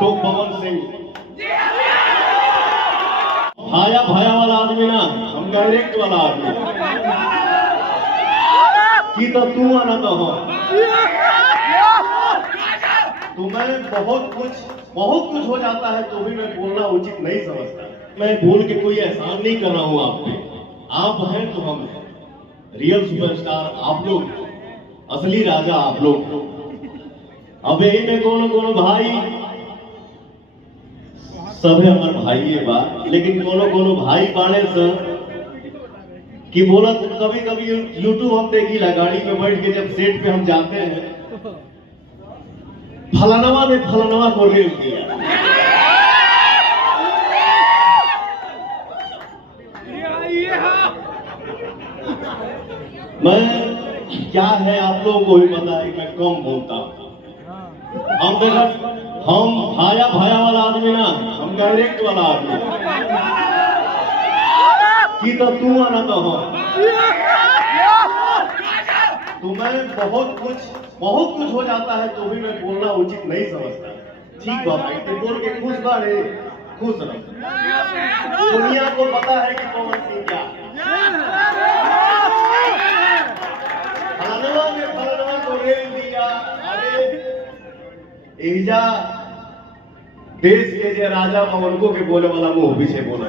तो पवन सिंह भाया भाया वाला आदमी ना, हम डायरेक्ट वाला आदमी की तो तू आना तो हो। तो मैं बहुत कुछ हो जाता है तो भी मैं बोलना उचित नहीं समझता। मैं बोल के कोई एहसान नहीं कर रहा हूं आप पे। आप हैं तो हम हैं, रियल सुपरस्टार आप लोग, असली राजा आप लोग। अब यही में कोनो भाई सब है हमारे भाई ये बात, लेकिन कोनो भाई बाड़े से कि बोला कभी कभी यूट्यूब हम देखिला गाड़ी में बैठ के जब सेट पे हम जाते हैं, फलानवा ने फलानवा को रेल दिया। मैं क्या है आप लोगों को भी पता है, मैं कम बोलता हूं। हम देखा, हम भाया भाया वाला आदमी ना, हम डायरेक्ट वाला आदमी की तो तू आना तो हो। तो मैं बहुत कुछ हो जाता है तो भी मैं बोलना उचित नहीं समझता। ठीक बात है, बोल के खुश बाड़े, खुश रहो। दुनिया को पता है कि पवन सिंह क्या फलानवा ने फलानवा को रेल दिया। अरे एजा देश के जे राजा पवन को के बोले वाला मुंह पीछे बोलता।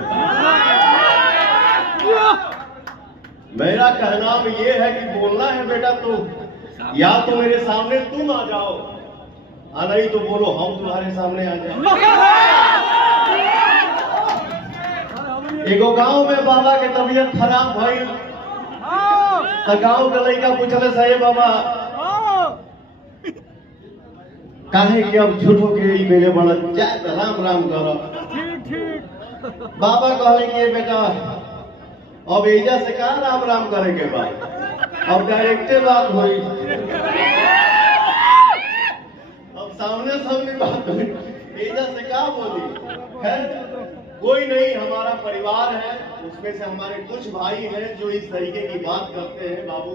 मेरा कहना ये है कि बोलना है बेटा तो या तो मेरे सामने तुम आ जाओ, नहीं तो बोलो हम तुम्हारे सामने आ जाए। एगो गांव में बाबा के तबीयत खराब भइल, तो गांव के लड़का पूछले सही बाबा काहे कि अब झूठो के ही मेरे बड़ा जाए राम राम करो। बाबा कहले कि बेटा अब एजा से कहा राम राम करे के बाद, अब डायरेक्टे बात हुई, अब सामने बात हुई, एजा से कहा बोली है। कोई नहीं, हमारा परिवार है, उसमें से हमारे कुछ भाई हैं जो इस तरीके की बात करते हैं। बाबू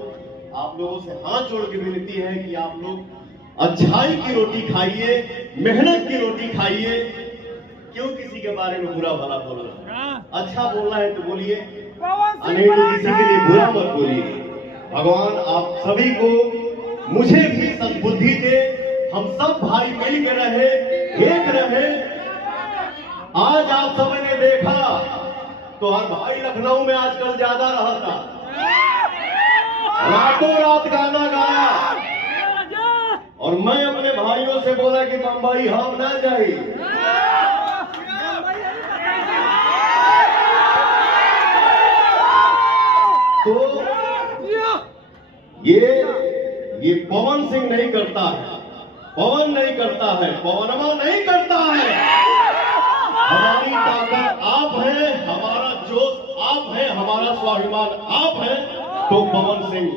आप लोगों से हाथ जोड़ के विनती है कि आप लोग अच्छाई की रोटी खाइए, मेहनत की रोटी खाइए। क्यों किसी के बारे में बुरा भला बोलना? अच्छा बोलना है तो बोलिए, नहीं तो किसी के लिए बुरा मत बोलिए। भगवान आप सभी को, मुझे भी सद्बुद्धि दे, हम सब भाई मिल के रहे, एक रहे। आज आप सबने देखा तो हर भाई लखनऊ में आजकल ज्यादा रहता, रातों रात गाना गाया, और मैं अपने भाइयों से बोला कि बम्बई हम ना जाए। तो ये पवन सिंह नहीं करता है, पवन नहीं करता है, पवनमा नहीं करता है। हमारी ताकत आप हैं, हमारा जोश आप हैं, हमारा स्वाभिमान आप हैं। तो पवन सिंह